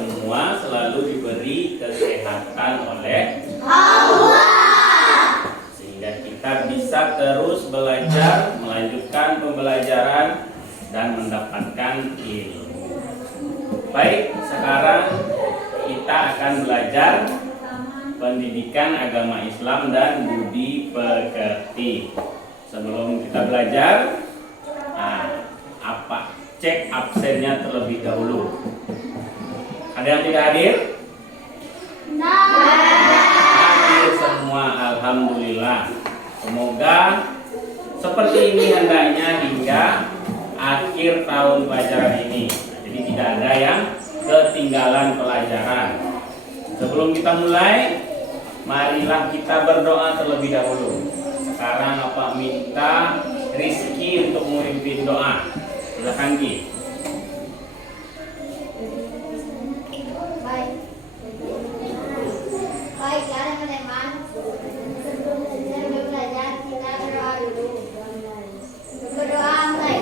semua selalu diberi kesehatan oleh Allah, sehingga kita bisa terus belajar, melanjutkan pembelajaran dan mendapatkan ilmu. Baik, sekarang kita akan belajar pendidikan agama Islam dan budi pekerti. Sebelum kita belajar, cek absennya terlebih dahulu. Ada yang tidak hadir? Hadir semua, alhamdulillah. Semoga seperti ini hendaknya hingga akhir tahun pelajaran ini. Jadi tidak ada yang ketinggalan pelajaran. Sebelum kita mulai, marilah kita berdoa terlebih dahulu. Sekarang Bapak minta Rizky untuk memimpin doa. Silakan Ki. Baiklah teman-teman, sebelum belajar kita berdoa dulu. Berdoa mulai.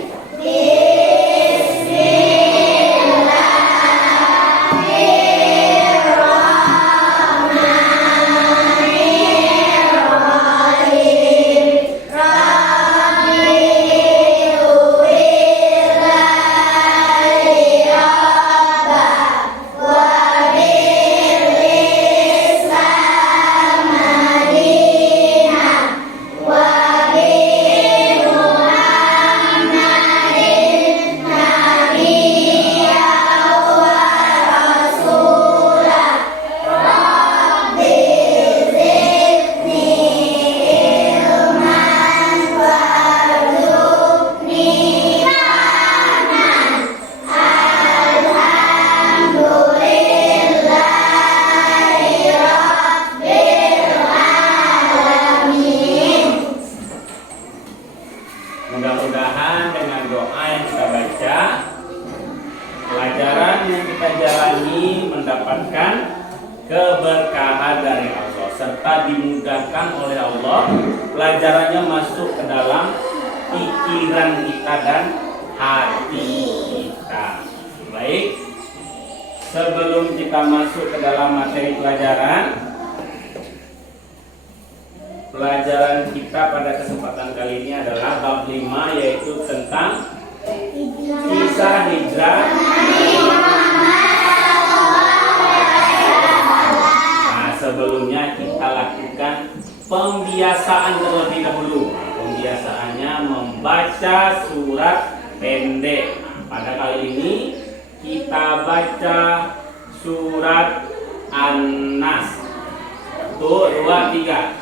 Mudah-mudahan dengan doa yang kita baca, pelajaran yang kita jalani mendapatkan keberkahan dari Allah serta dimudahkan oleh Allah. Pelajarannya masuk ke dalam pikiran kita dan hati kita. Baik, sebelum kita masuk ke dalam materi pelajaran kita pada kesempatan kali ini adalah bab 5, yaitu tentang kisah hijrah. Nah, sebelumnya kita lakukan pembiasaan terlebih dahulu. Pembiasaannya membaca surat pendek. Pada kali ini kita baca surat An-Nas. 1, 2, 3.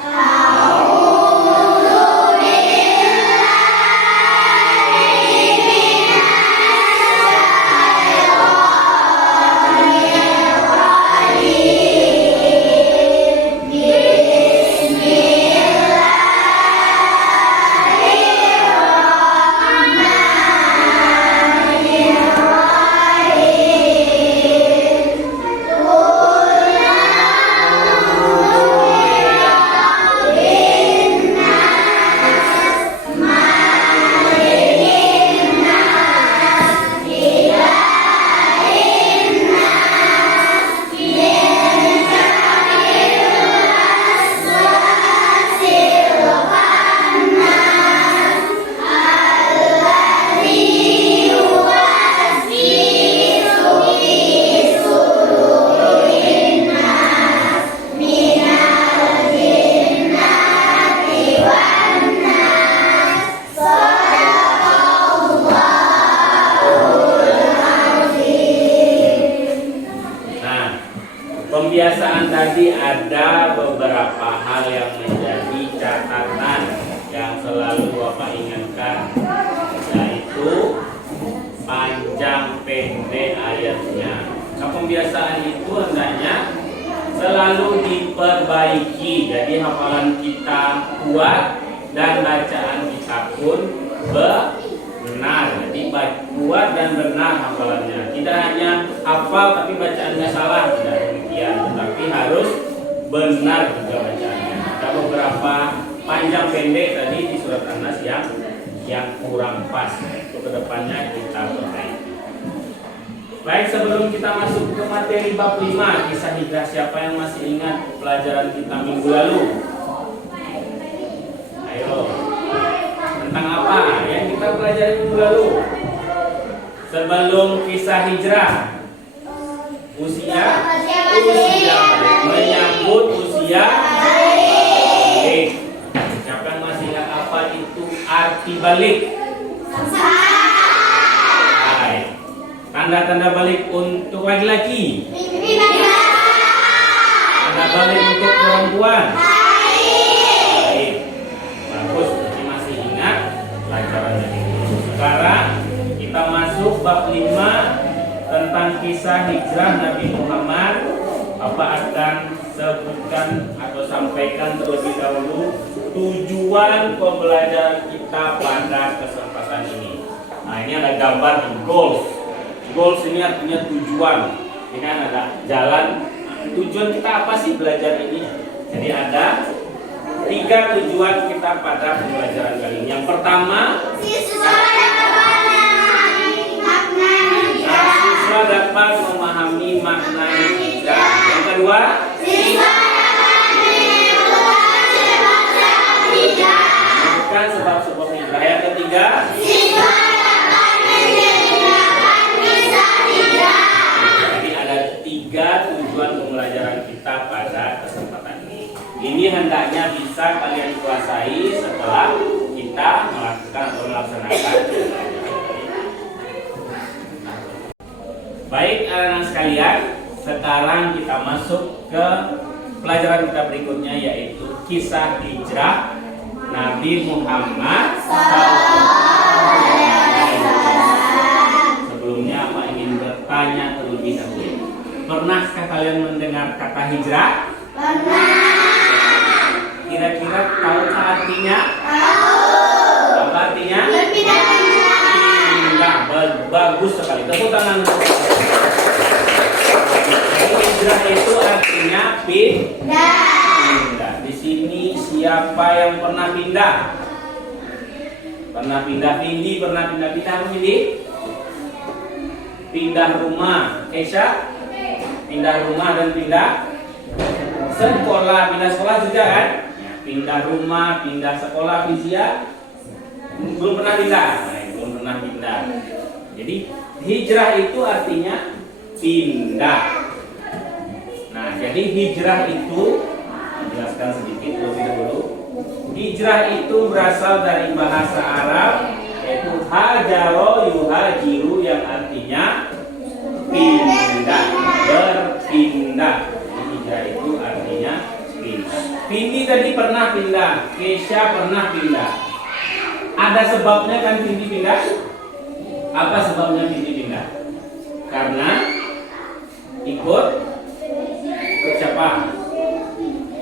Pembiasaan tadi ada beberapa hal yang menjadi catatan yang selalu Bapak ingatkan, yaitu panjang pendek ayatnya. Nah, pembiasaan itu hendaknya selalu diperbaiki, jadi hafalan kita kuat dan bacaan kita pun benar. Jadi kuat dan benar hafalannya. Tidak hanya hafal tapi bacaannya salah, tidak demikian, tetapi harus benar juga bacaannya. Ada beberapa panjang pendek tadi di surat An-Nas yang kurang pas. Untuk kedepannya kita perbaiki. Baik, sebelum kita masuk ke materi bab 5 kisah hijrah, siapa yang masih ingat pelajaran kita minggu lalu? Ayo, tentang apa yang kita pelajari minggu lalu? Sebelum kisah hijrah, usia menyambut usia balik. Siapa yang masih ingat apa itu arti balik? Tanda-tanda balik untuk laki-laki, tanda balik untuk perempuan. Baik, bagus, ini masih ingat pelajaran ini. Sekarang kita masuk bab 5 tentang kisah hijrah Nabi Muhammad. Bapak akan sebutkan atau sampaikan terlebih dahulu tujuan pembelajaran kita pada kesempatan ini. Nah, ini ada gambar goals. Goals ini artinya tujuan. Ini kan ada jalan. Tujuan kita apa sih belajar ini? Jadi ada 3 tujuan kita pada pembelajaran kali ini. Yang pertama, siswa dapat memahami makna hijrah. Yang kedua, bukan sebab-sebab hijrah. Yang ketiga, jadi ada 3 tujuan pembelajaran kita pada kesempatan ini. Ini hendaknya bisa kalian kuasai setelah kita melakukan atau melaksanakan. Baik, anak-anak sekalian, sekarang kita masuk ke pelajaran kita berikutnya, yaitu kisah hijrah Nabi Muhammad SAW. Sebelumnya apa ingin bertanya terlebih dahulu. Pernahkah kalian mendengar kata hijrah? Pernah. Kira-kira tahu artinya? Tahu. Apa artinya? Pindah. Bagus sekali. Tepuk tangan. Jadi hijrah itu artinya pindah. Di sini siapa yang pernah pindah? Pernah pindah Vindi, pernah pindah Vindi? Pindah rumah, Kesha? Pindah rumah dan pindah sekolah juga kan? Pindah rumah, pindah sekolah, Vizia? Belum pernah pindah. Belum pernah pindah. Jadi hijrah itu artinya pindah. Nah, jadi hijrah itu, jelaskan sedikit lebih dahulu. Hijrah itu berasal dari bahasa Arab, yaitu hajaro yuhajiru, yang artinya pindah, berpindah. Hijrah itu artinya pindah. Vindi tadi pernah pindah, Kesha pernah pindah. Ada sebabnya kan Vindi pindah? Apa sebabnya Vindi pindah? Karena ikut siapa?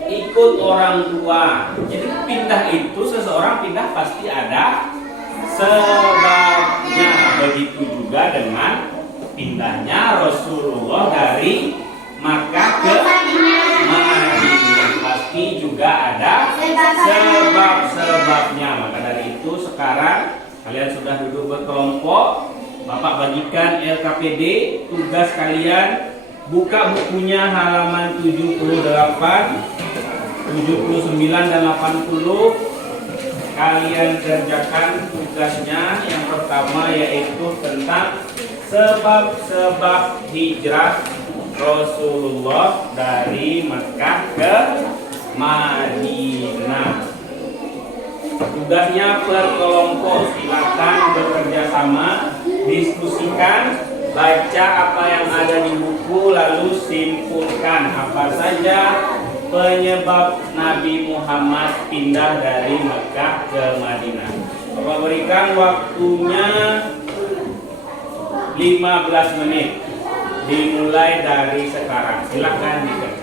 Ikut orang tua. Jadi pindah itu, seseorang pindah pasti ada sebabnya. Begitu juga dengan pindahnya Rasulullah dari Makkah ke Madinah, pasti juga ada sebab-sebabnya. Maka dari itu sekarang kalian sudah duduk berkelompok. Bapak bagikan LKPD, tugas kalian buka bukunya halaman 78, 79 dan 80. Kalian kerjakan tugasnya. Yang pertama yaitu tentang sebab-sebab hijrah Rasulullah dari Makkah ke Madinah. Tugasnya per kelompok, silakan bekerja sama, diskusikan, baca apa yang ada di buku, lalu simpulkan apa saja penyebab Nabi Muhammad pindah dari Mekah ke Madinah. Bapak berikan waktunya 15 menit, dimulai dari sekarang. Silakan dikerjakan.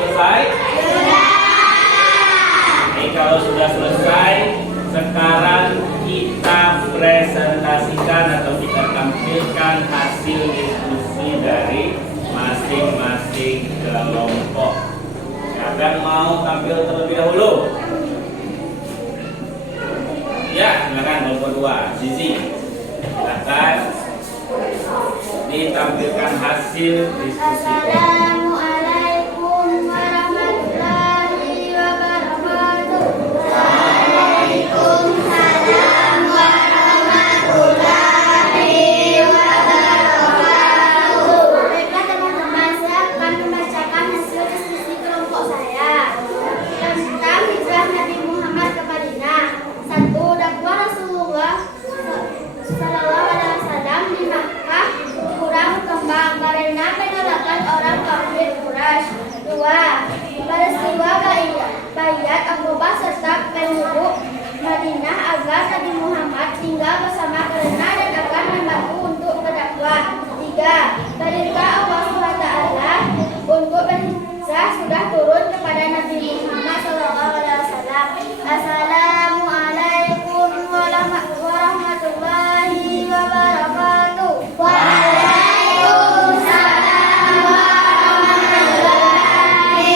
selesai? Ini kalau sudah selesai, sekarang kita presentasikan atau kita tampilkan hasil diskusi dari masing-masing kelompok. Siapa yang mau tampil terlebih dahulu? Ya, silakan kelompok 2, Zizi. Silakan ditampilkan hasil diskusi. Assalamualaikum warahmatullahi wabarakatuh. Waalaikumsalam warahmatullahi wabarakatuh. Baiklah teman-teman, saya akan membacakan hasil diskusi kelompok saya tentang hijrah Nabi Muhammad ke Madinah. 1. Dakwah Rasulullah Sallallahu Alaihi Wasallam di Makkah kurang kembang karena penolakan orang kafir Quraisy. 2. Peristiwa Baiat Aqabah serta penduduk Madinah agar Nabi Muhammad tinggal bersama karena dan akan membantu untuk berdakwah. 3. Perintah Allah SWT untuk berhijrah sudah turun kepada Nabi Muhammad Sallallahu Alaihi Wasallam. Assalamualaikum warahmatullahi wabarakatuh. Waalaikumsalam warahmatullahi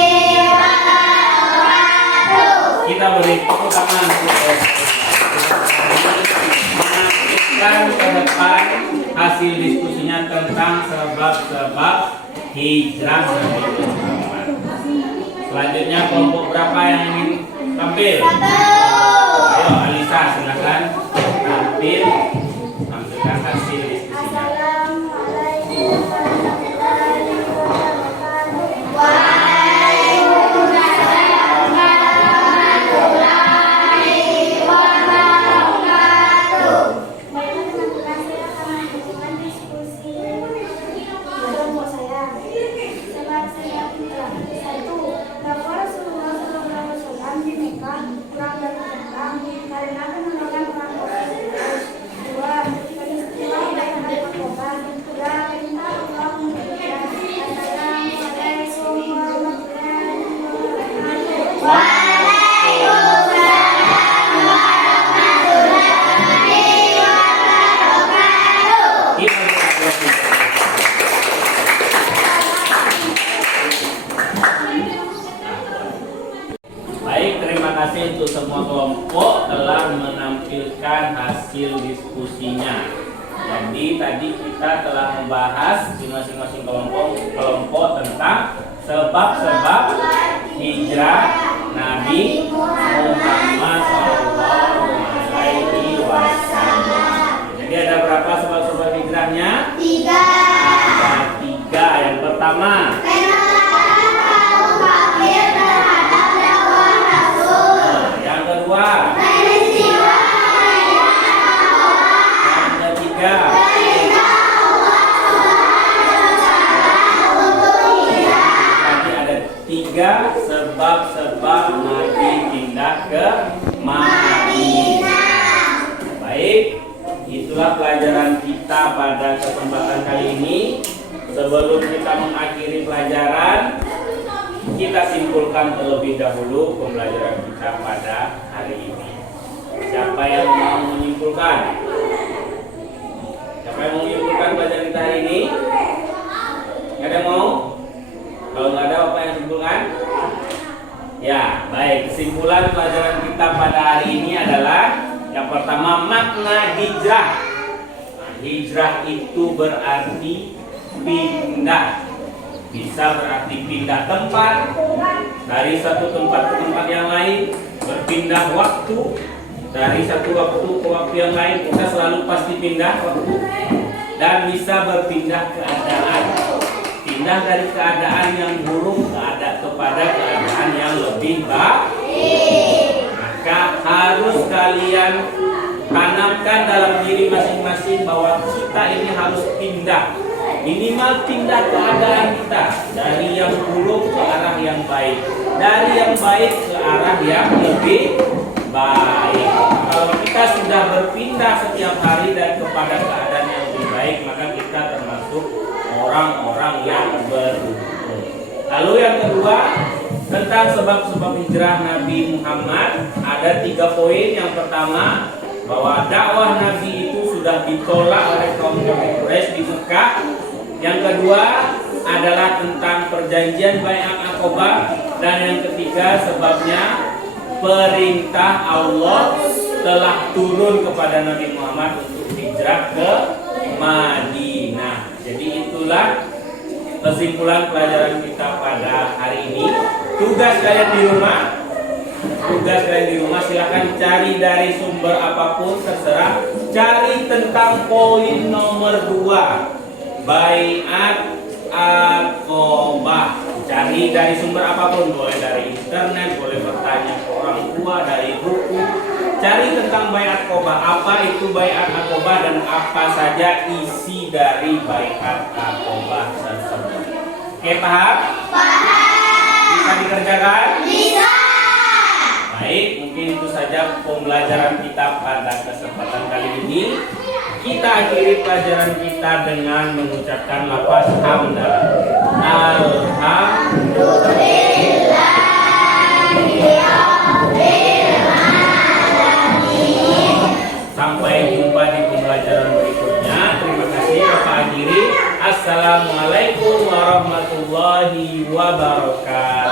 wabarakatuh. Kita beri tepuk tangan untuk mengakhirkan ke depan hasil diskusinya tentang sebab-sebab hijrah Nabi Muhammad. Selanjutnya kelompok berapa yang ingin tampil? 1. Ayo Alisa, silakan tampilkan hasil diskusinya. Assalamualaikum warahmatullahi wabarakatuh. Waalaikumsalam warahmatullahi wabarakatuh. Baiklah teman-teman, saya akan melanjutkan diskusi kelompok saya. Sebab saya pintar. 1. Dakwah Rasulullah Sallallahu Alaihi Wasallam di Mekah kurang berkembang karena penolakan orang kafir Quraisy. 2. Peristiwa Baiat Aqabah dan perintah Allah untuk berhijrah. Assalamualaikum warahmatullahi wabarakatuh. Waalaikumsalam warahmatullahi wabarakatuh. Kita beri Baik, terima kasih untuk semua kelompok telah menampilkan hasil diskusinya. Jadi tadi kita telah membahas di masing-masing kelompok tentang sebab-sebab hijrah Nabi Muhammad SAW. Jadi ada berapa sebab-sebab hijrahnya? 3. Ada 3. Yang pertama, Penolakan kaum kafir terhadap dakwah Rasul. yang kedua, Peristiwa Baiat Aqabah. yang ketiga, Perintah Allah SWT untuk hijrah. tadi ada 3 sebab-sebab Nabi pindah ke Madinah. Baik, itulah pelajaran kita pada kesempatan kali ini. Sebelum kita mengakhiri pelajaran, kita simpulkan terlebih dahulu pembelajaran kita pada hari ini. Siapa yang mau menyimpulkan? Siapa yang mau menyimpulkan pelajaran kita hari ini? Nggak ada yang mau? Kalau nggak ada, apa yang simpulkan? Ya, baik. Kesimpulan pelajaran kita pada hari ini adalah yang pertama, makna hijrah. Nah, hijrah itu berarti pindah. Bisa berarti pindah tempat dari satu tempat ke tempat yang lain, berpindah waktu dari satu waktu ke waktu yang lain. Kita selalu pasti pindah waktu, dan bisa berpindah keadaan, pindah dari keadaan yang buruk kepada keadaan yang lebih baik. Maka harus kalian tanamkan dalam diri masing-masing bahwa kita ini harus pindah. Minimal pindah keadaan kita dari yang buruk ke arah yang baik, dari yang baik ke arah yang lebih baik. Kalau kita sudah berpindah setiap hari dan kepada keadaan yang lebih baik, maka kita termasuk orang-orang yang beruntung. Lalu yang kedua, tentang sebab-sebab hijrah Nabi Muhammad ada 3 poin. Yang pertama, bahwa dakwah Nabi itu sudah ditolak oleh kaum Quraisy di Mekah. Yang kedua adalah tentang perjanjian Bai'at Aqabah. Dan yang ketiga sebabnya perintah Allah telah turun kepada Nabi Muhammad untuk hijrah ke Madinah. Jadi itulah kesimpulan pelajaran kita pada hari ini. Tugas kalian di rumah silahkan cari dari sumber apapun terserah. Cari tentang poin nomor 2, Bai'at Aqabah. Cari dari sumber apapun, boleh dari internet, boleh bertanya ke orang tua, dari buku. Cari tentang Bai'at Aqabah, apa itu Bai'at Aqabah dan apa saja isi dari Bai'at Aqabah tersebut. Oke, paham? Bisa dikerjakan? Bisa. Baik, mungkin itu saja pembelajaran kita pada kesempatan kali ini. Kita akhiri pelajaran kita dengan mengucapkan lafaz hamdalah. Sampai jumpa di pembelajaran berikutnya. Terima kasih. Pak Akhiri. Assalamualaikum warahmatullahi wabarakatuh.